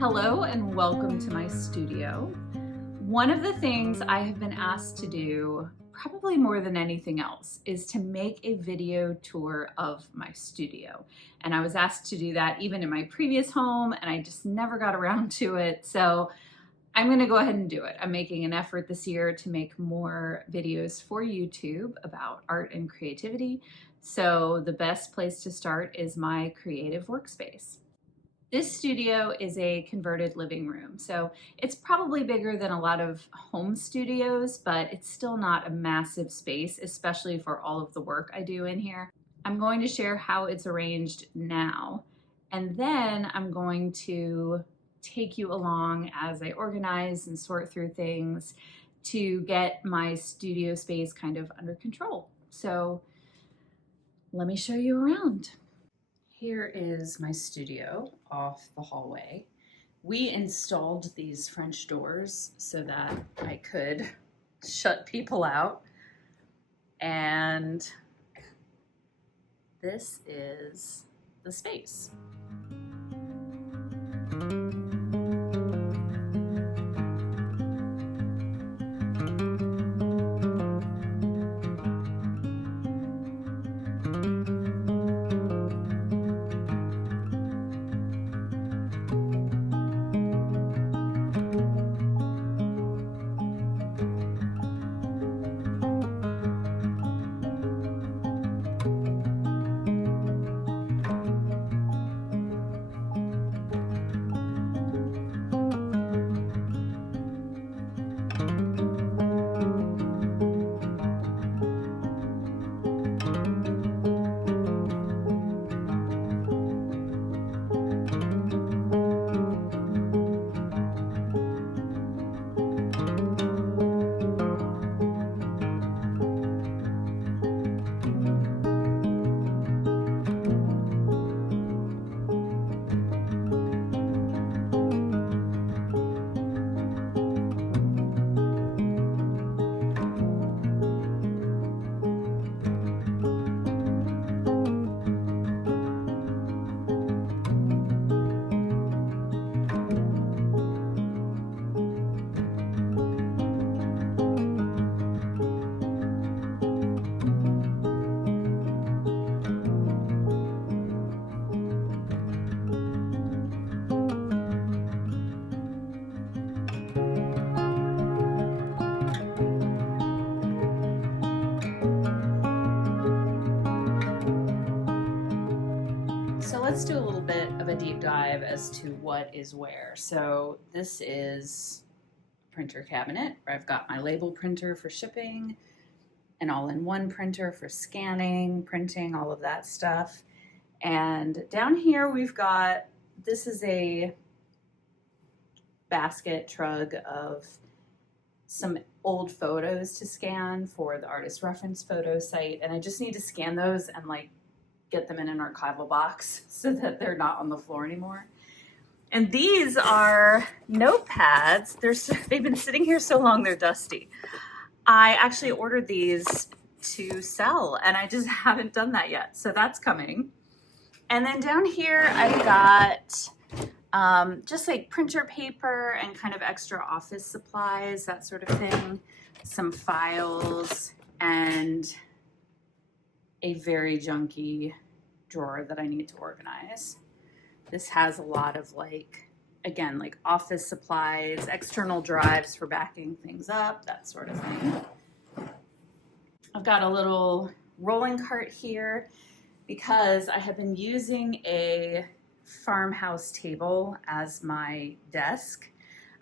Hello and welcome to my studio. One of the things I have been asked to do, probably more than anything else, is to make a video tour of my studio. And I was asked to do that even in my previous home, and I just never got around to it. So I'm gonna go ahead and do it. I'm making an effort this year to make more videos for YouTube about art and creativity. So the best place to start is my creative workspace. This studio is a converted living room, so it's probably bigger than a lot of home studios, but it's still not a massive space, especially for all of the work I do in here. I'm going to share how it's arranged now, and then I'm going to take you along as I organize and sort through things to get my studio space kind of under control. So let me show you around. Here is my studio off the hallway. We installed these French doors so that I could shut people out. And this is the space. So let's do a little bit of a deep dive as to what is where. So this is a printer cabinet where I've got my label printer for shipping, an all-in-one printer for scanning, printing, all of that stuff. And down here we've got, this is a basket trug of some old photos to scan for the artist reference photo site. And I just need to scan those and get them in an archival box so that they're not on the floor anymore. And these are notepads. They've been sitting here so long, they're dusty. I actually ordered these to sell and I just haven't done that yet. So that's coming. And then down here, I've got just like printer paper and kind of extra office supplies, that sort of thing. Some files and a very junky drawer that I need to organize. This has a lot of again, office supplies, external drives for backing things up, that sort of thing. I've got a little rolling cart here because I have been using a farmhouse table as my desk.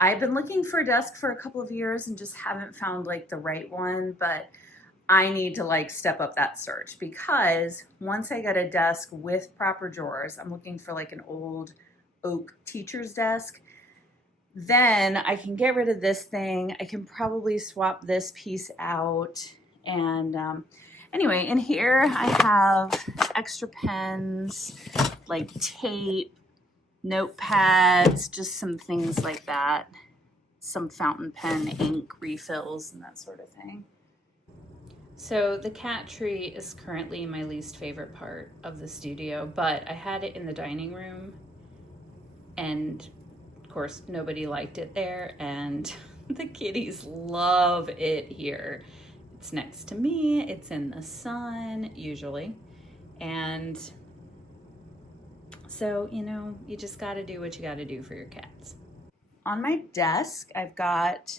I've been looking for a desk for a couple of years and just haven't found the right one, but I need to step up that search because once I get a desk with proper drawers, I'm looking for an old oak teacher's desk, then I can get rid of this thing. I can probably swap this piece out. And anyway, in here I have extra pens, tape, notepads, just some things like that. Some fountain pen ink refills and that sort of thing. So the cat tree is currently my least favorite part of the studio, but I had it in the dining room and course, nobody liked it there, and the kitties love it here. It's next to me, it's in the sun, usually. And so, you know, you just gotta do what you gotta do for your cats. On my desk, I've got,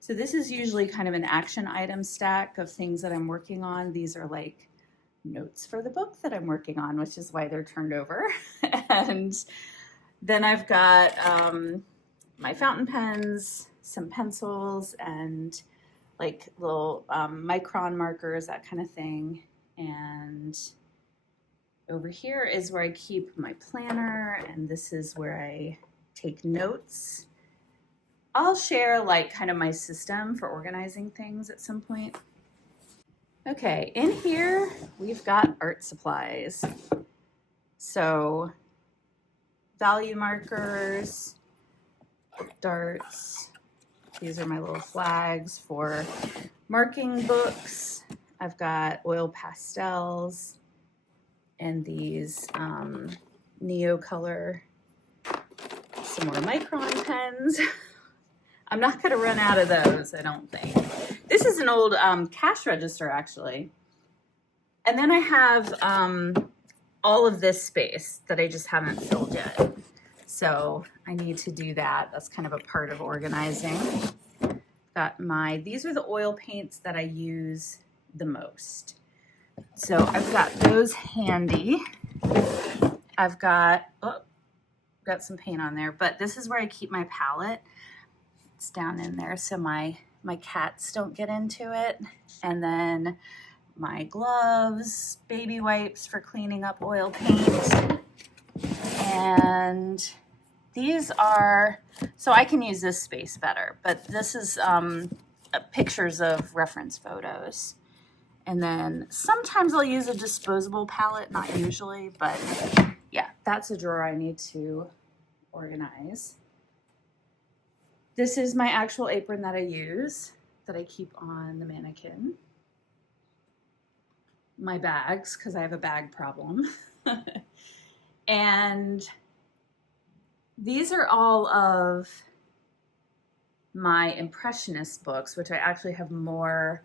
so this is usually kind of an action item stack of things that I'm working on. These are like notes for the book that I'm working on, which is why they're turned over. And then I've got my fountain pens, some pencils, and like little micron markers, that kind of thing. And over here is where I keep my planner, and this is where I take notes. I'll share like kind of my system for organizing things at some point. Okay, in here we've got art supplies. So value markers, darts. These are my little flags for marking books. I've got oil pastels and these Neo color, some more micron pens. I'm not gonna run out of those, I don't think. This is an old cash register, actually. And then I have all of this space that I just haven't filled yet. So I need to do that. That's kind of a part of organizing. Got these are the oil paints that I use the most. So I've got those handy. I've got some paint on there, but this is where I keep my palette. It's down in there so my cats don't get into it. And then my gloves, baby wipes for cleaning up oil paint. And these are, so I can use this space better, but this is pictures of reference photos. And then sometimes I'll use a disposable palette, not usually, but yeah, that's a drawer I need to organize. This is my actual apron that I use, that I keep on the mannequin. My bags, because I have a bag problem. And these are all of my Impressionist books, which I actually have more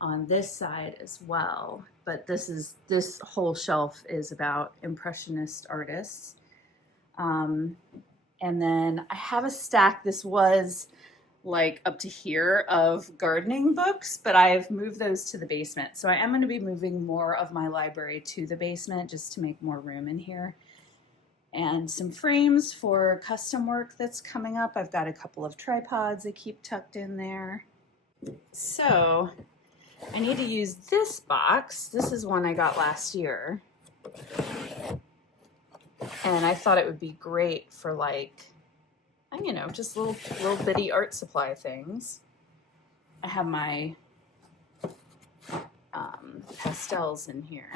on this side as well. But this whole shelf is about Impressionist artists. And then I have a stack, this was like up to here, of gardening books, but I've moved those to the basement. So I am going to be moving more of my library to the basement just to make more room in here. And some frames for custom work that's coming up. I've got a couple of tripods I keep tucked in there. So I need to use this box. This is one I got last year. And I thought it would be great for, like, you know, just little bitty art supply things. I have my pastels in here,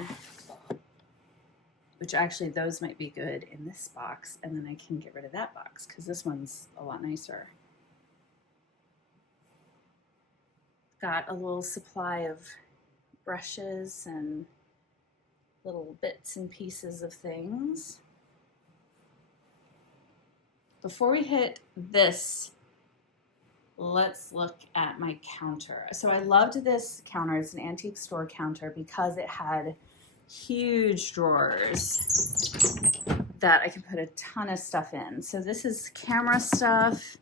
which actually those might be good in this box, and then I can get rid of that box because this one's a lot nicer. Got a little supply of brushes and little bits and pieces of things. Before we hit this, let's look at my counter. So I loved this counter. It's an antique store counter because it had huge drawers that I can put a ton of stuff in. So this is camera stuff.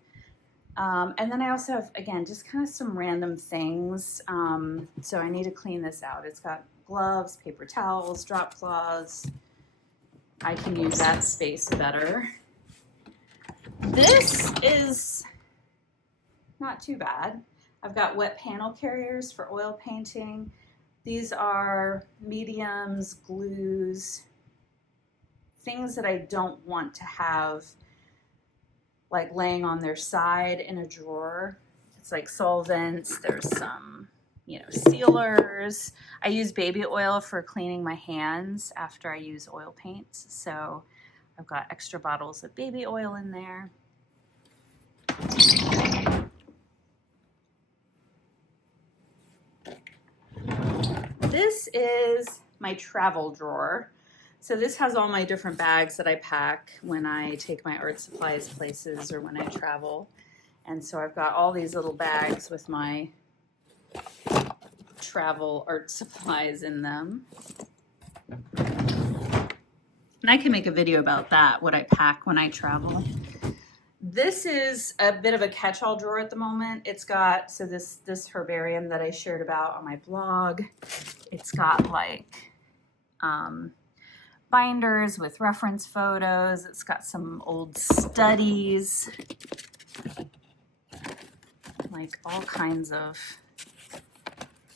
And then I also have, again, just kind of some random things. So I need to clean this out. It's got gloves, paper towels, drop cloths. I can use that space better. This is not too bad. I've got wet panel carriers for oil painting. These are mediums, glues, things that I don't want to have like laying on their side in a drawer. It's like solvents. There's some, you know, sealers. I use baby oil for cleaning my hands after I use oil paints. So I've got extra bottles of baby oil in there. This is my travel drawer. So this has all my different bags that I pack when I take my art supplies places or when I travel. And so I've got all these little bags with my travel art supplies in them. And I can make a video about that, what I pack when I travel. This is a bit of a catch-all drawer at the moment. It's got, so this herbarium that I shared about on my blog, it's got like binders with reference photos. It's got some old studies, like all kinds of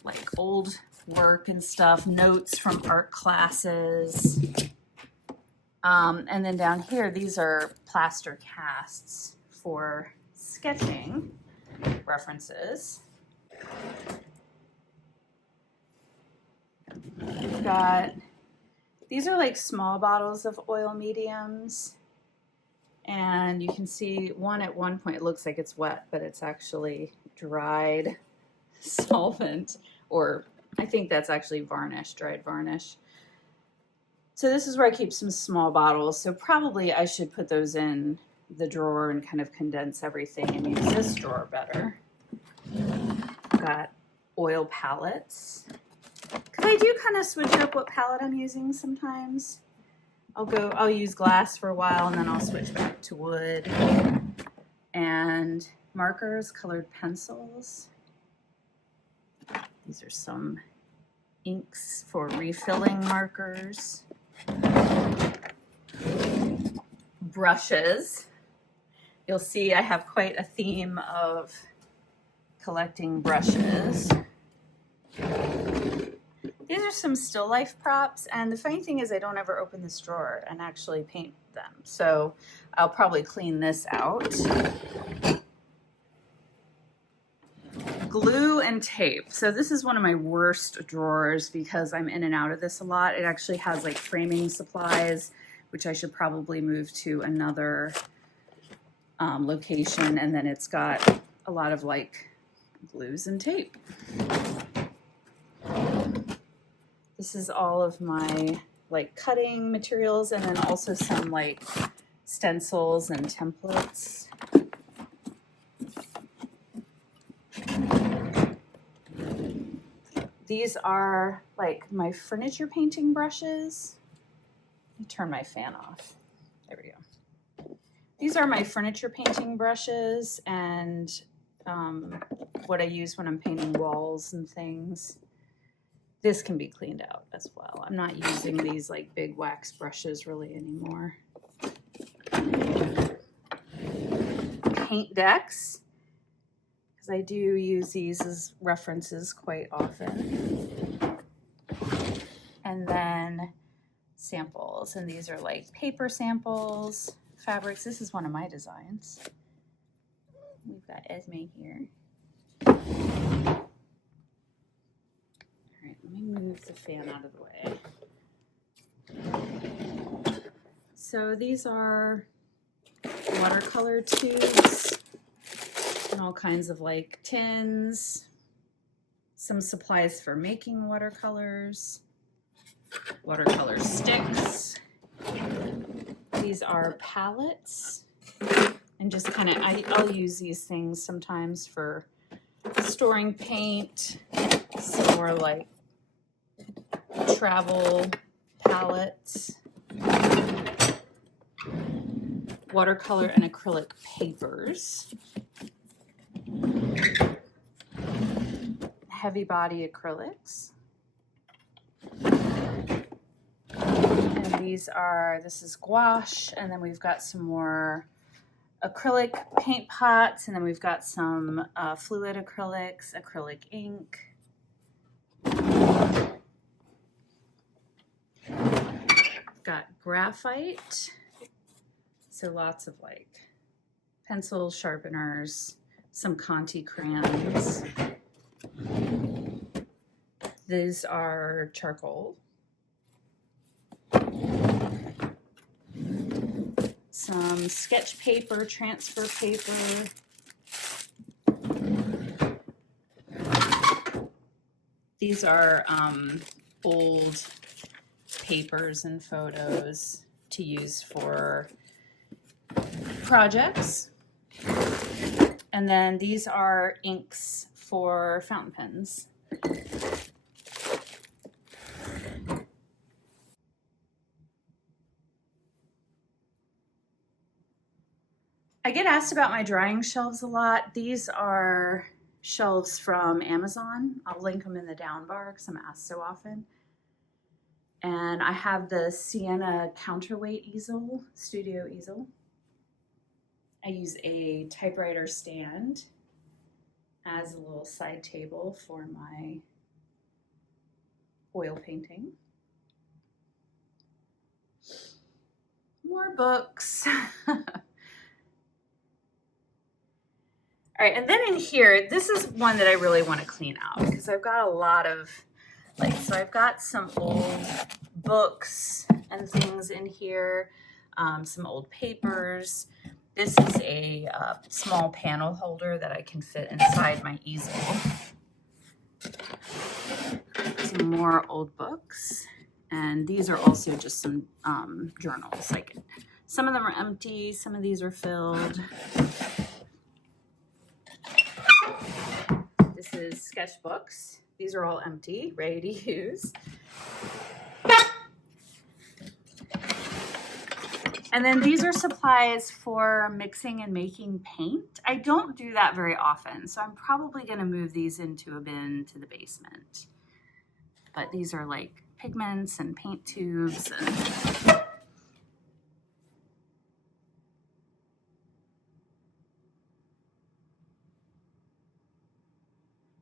like old work and stuff, notes from art classes. And then down here, these are plaster casts for sketching references. We've got, these are like small bottles of oil mediums. And you can see one at one point, it looks like it's wet, but it's actually dried solvent, or I think that's actually varnish, dried varnish. So this is where I keep some small bottles. So probably I should put those in the drawer and kind of condense everything and use this drawer better. I've got oil palettes. Because I do kind of switch up what palette I'm using sometimes. I'll use glass for a while and then I'll switch back to wood. And markers, colored pencils. These are some inks for refilling markers. Brushes. You'll see I have quite a theme of collecting brushes. These are some still life props, and the funny thing is I don't ever open this drawer and actually paint them. So I'll probably clean this out. Glue and tape. So this is one of my worst drawers because I'm in and out of this a lot. It actually has like framing supplies, which I should probably move to another location. And then it's got a lot of like glues and tape. This is all of my like cutting materials and then also some like stencils and templates. These are like my furniture painting brushes. Let me turn my fan off. There we go. These are my furniture painting brushes and what I use when I'm painting walls and things. This can be cleaned out as well. I'm not using these like big wax brushes really anymore. Paint decks. I do use these as references quite often. And then samples, and these are like paper samples, fabrics. This is one of my designs. We've got Esme here. All right, let me move the fan out of the way. So these are watercolor tubes. And all kinds of like tins, some supplies for making watercolors, watercolor sticks. These are palettes, and just kind of, I'll use these things sometimes for storing paint, some more like travel palettes, watercolor and acrylic papers. Heavy body acrylics. And this is gouache, and then we've got some more acrylic paint pots, and then we've got some fluid acrylics, acrylic ink. Got graphite, so lots of like pencils, sharpeners, some Conti crayons. These are charcoal. Some sketch paper, transfer paper. These are old papers and photos to use for projects. And then these are inks for fountain pens. I get asked about my drying shelves a lot. These are shelves from Amazon. I'll link them in the down bar because I'm asked so often. And I have the Sienna counterweight easel, studio easel. I use a typewriter stand as a little side table for my oil painting. More books. All right, and then in here, this is one that I really want to clean out because I've got a lot of, so I've got some old books and things in here, some old papers. This is a small panel holder that I can fit inside my easel. Some more old books, and these are also just some journals. Like some of them are empty, some of these are filled. This is sketchbooks. These are all empty, ready to use. And then these are supplies for mixing and making paint. I don't do that very often, so I'm probably going to move these into a bin to the basement. But these are like pigments and paint tubes.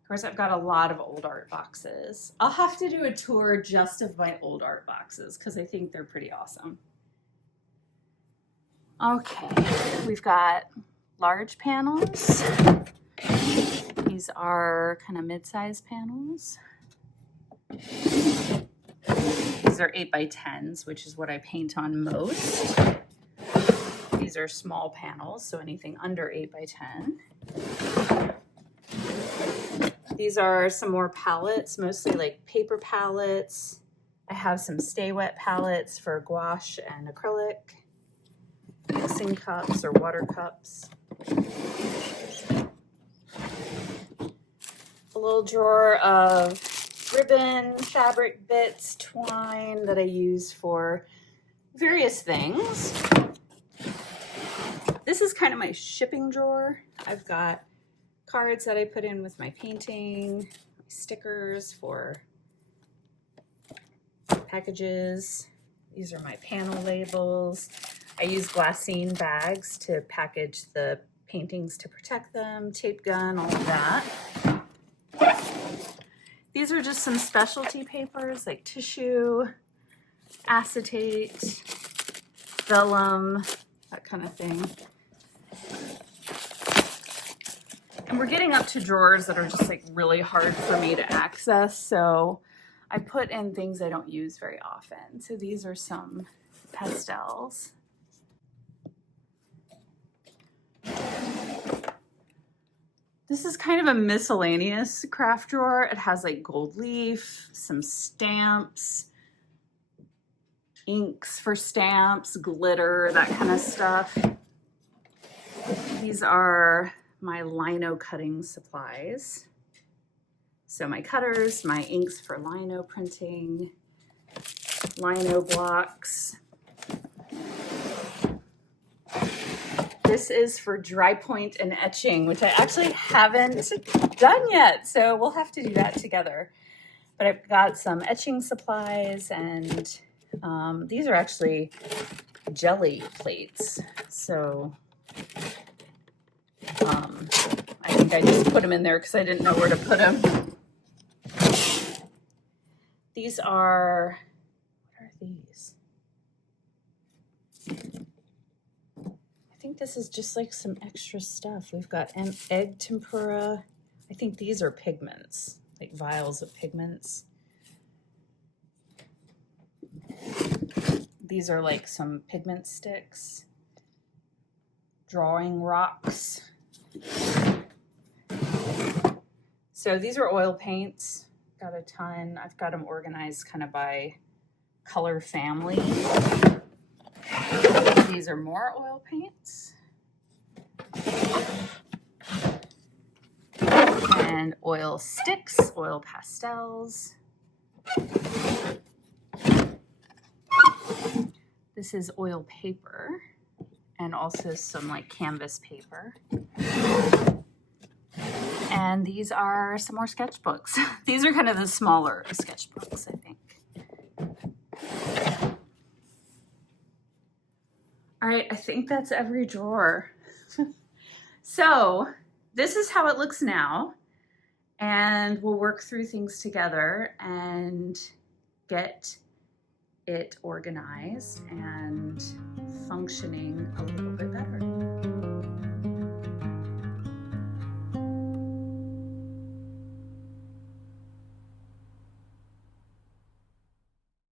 Of course, I've got a lot of old art boxes. I'll have to do a tour just of my old art boxes because I think they're pretty awesome. Okay, we've got large panels. These are kind of mid-sized panels. These are 8x10s, which is what I paint on most. These are small panels, so anything under 8x10. These are some more palettes, mostly like paper palettes. I have some Stay Wet palettes for gouache and acrylic. Mixing cups or water cups. A little drawer of ribbon, fabric bits, twine that I use for various things. This is kind of my shipping drawer. I've got cards that I put in with my painting, stickers for packages. These are my panel labels. I use glassine bags to package the paintings to protect them, tape gun, all of that. These are just some specialty papers like tissue, acetate, vellum, that kind of thing. And we're getting up to drawers that are just like really hard for me to access, so I put in things I don't use very often. So these are some pastels. This is kind of a miscellaneous craft drawer. It has like gold leaf, some stamps, inks for stamps, glitter, that kind of stuff. These are my lino cutting supplies. So my cutters, my inks for lino printing, lino blocks. This is for dry point and etching, which I actually haven't done yet, so we'll have to do that together. But I've got some etching supplies, and these are actually jelly plates. So I think I just put them in there because I didn't know where to put them. These are, what are these? I think this is just like some extra stuff. We've got an egg tempura. I think these are pigments, like vials of pigments. These are like some pigment sticks, drawing rocks. So these are oil paints. Got a ton. I've got them organized kind of by color family. These are more oil paints. And oil sticks, oil pastels. This is oil paper and also some like canvas paper. And these are some more sketchbooks. These are kind of the smaller sketchbooks, I think. All right, I think that's every drawer. So this is how it looks now. And we'll work through things together and get it organized and functioning a little bit better.